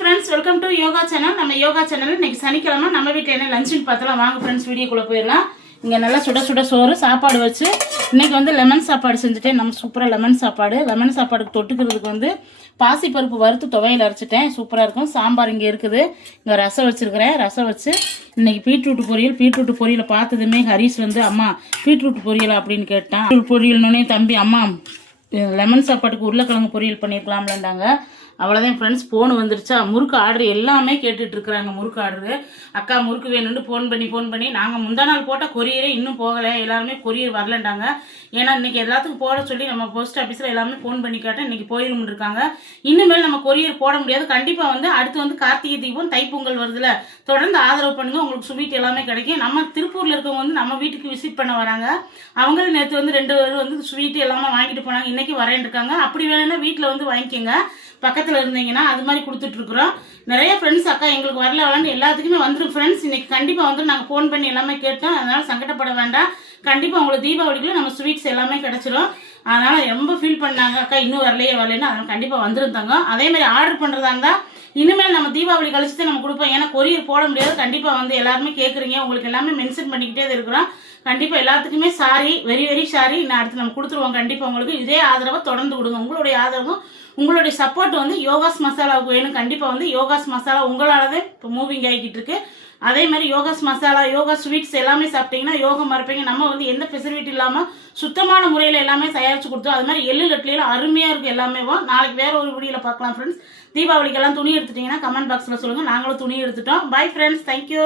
Friends, welcome to yoga channel. நம்ம yoga channel இன்னைக்கு சனிக்கிழமை நம்ம வீட்டில் என்ன லஞ்சுன்னு பார்த்தலாம். வாங்க ஃப்ரெண்ட்ஸ், வீடியோக்குள்ளே போயிடலாம். இங்கே நல்லா சுட சுட சோறு சாப்பாடு வச்சு இன்றைக்கி வந்து லெமன் சாப்பாடு செஞ்சுட்டேன். நம்ம சூப்பராக லெமன் சாப்பாடுக்கு தொட்டுக்கிறதுக்கு வந்து பாசிப்பருப்பு வறுத்து துவையில் அரைச்சிட்டேன். சூப்பராக இருக்கும். சாம்பார் இங்கே இருக்குது. இங்கே ரசம் வச்சுருக்கிறேன். ரசம் வச்சு இன்றைக்கி பீட்ரூட் பொரியலை பார்த்ததுமே ஹரிஸ் வந்து அம்மா பீட்ரூட் பொரியலா அப்படின்னு கேட்டான். பீட்ரூட் பொரியல்னோடனே தம்பி அம்மா லெமன் சாப்பாட்டுக்கு உருளைக்கிழங்கு பொரியல் பண்ணியிருக்கலாம்லண்டாங்க. அவ்வளோதான் ஃப்ரெண்ட்ஸ், ஃபோன் வந்துருச்சா. முறுக்கு ஆர்டர் எல்லாமே கேட்டுட்ருக்குறாங்க. முறுக்கு ஆர்டரு அக்கா முறுக்கு வேணும்னு ஃபோன் பண்ணி நாங்கள் முந்தா நாள் போட்டால் கொரியரே இன்னும் போகலை. எல்லாருமே கொரியர் வரலண்டாங்க. ஏன்னா இன்றைக்கி எல்லாத்துக்கும் போட சொல்லி நம்ம போஸ்ட் ஆஃபீஸில் எல்லாமே ஃபோன் பண்ணி கேட்டேன். இன்றைக்கி போயிடும் இருக்காங்க. இனிமேல் நம்ம கொரியர் போட முடியாது. கண்டிப்பாக வந்து அடுத்து வந்து கார்த்திகை தீபம் தைப்பொங்கல் வருதுல, தொடர்ந்து ஆதரவு பண்ணுங்கள். உங்களுக்கு ஸ்வீட் எல்லாமே கிடைக்கும். நம்ம திருப்பூரில் இருக்கவங்க வந்து நம்ம வீட்டுக்கு விசிட் பண்ண வராங்க. அவங்களும் நேற்று வந்து 2 பேர் வந்து ஸ்வீட்டு எல்லாமே வாங்கிட்டு போனாங்க. இன்றைக்கி வரேன் இருக்காங்க. அப்படி வேணும்னா வீட்டில் வந்து வாங்கிக்கோங்க. பக்கத்தில் இருந்தீங்கன்னா அது மாதிரி கொடுத்துட்ருக்குறோம். நிறைய ஃப்ரெண்ட்ஸ் அக்கா எங்களுக்கு வரலன்னு எல்லாத்துக்குமே வந்துடும் ஃப்ரெண்ட்ஸ். இன்றைக்கி கண்டிப்பாக வந்து நாங்கள் ஃபோன் பண்ணி எல்லாமே கேட்டோம். அதனால் சங்கடப்பட வேண்டாம். கண்டிப்பாக உங்களுக்கு தீபாவளிக்குள்ள நம்ம ஸ்வீட்ஸ் எல்லாமே கிடச்சிரும். அதனால் ரொம்ப ஃபீல் பண்ணாங்க அக்கா இன்னும் வரலன்னு. அதனால் கண்டிப்பாக வந்துருந்தாங்க. அதேமாதிரி ஆர்டர் பண்ணுறதா இருந்தால் இனிமேல் நம்ம தீபாவளி கழிச்சு தான் நம்ம கொடுப்போம். ஏன்னா கொரியர் போட முடியாது. கண்டிப்பாக வந்து எல்லாருமே கேட்குறீங்க. உங்களுக்கு எல்லாமே மென்ஷன் பண்ணிக்கிட்டே தான் இருக்கிறோம். கண்டிப்பாக எல்லாத்துக்குமே சாரி, வெரி வெரி சாரி. நான் அடுத்து நம்ம கொடுத்துருவோம். கண்டிப்பாக உங்களுக்கு இதே ஆதரவை தொடர்ந்து கொடுங்க. உங்களுடைய ஆதரவும் உங்களுடைய சப்போர்ட் வந்து யோகாஸ் மசாலாவுக்கு வேணும். கண்டிப்பாக வந்து யோகாஸ் மசாலா உங்களால் தான் இப்போ மூவிங் ஆகிக்கிட்டு இருக்கு. அதே மாதிரி யோகாஸ் மசாலா, யோகா ஸ்வீட்ஸ் எல்லாமே சாப்பிட்டீங்கன்னா யோகம் மறப்பீங்க. நம்ம வந்து எந்த ஃபெசிலிட்டி இல்லாமல் சுத்தமான முறையில் எல்லாமே தயாரித்து கொடுத்தோம். அது மாதிரி எள்ளு லட்லியெல்லாம் அருமையாக இருக்குது எல்லாமே. நாளைக்கு வேற ஒரு வீடியோவில் பார்க்கலாம் ஃப்ரெண்ட்ஸ். தீபாவளிக்கெல்லாம் துணி எடுத்துட்டிங்கன்னா கமெண்ட் பாக்ஸில் சொல்லுங்கள். நாங்களும் துணி எடுத்துட்டோம். Bye friends, thank you.